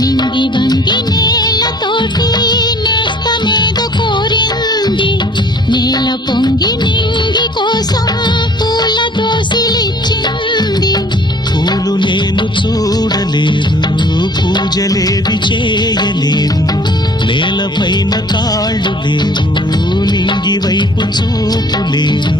నింగి వంగి నేలతోటి నేస్తమేదో కోరింది, నేల పొంగి నింగి కోసం పూల దోసిలిచ్చింది. పూలు నేను చూడలేదు, పూజలేవి చేయలేదు, నేలపైన కాళ్ళు లేవు, నింగి వైపు చూపు లేదు.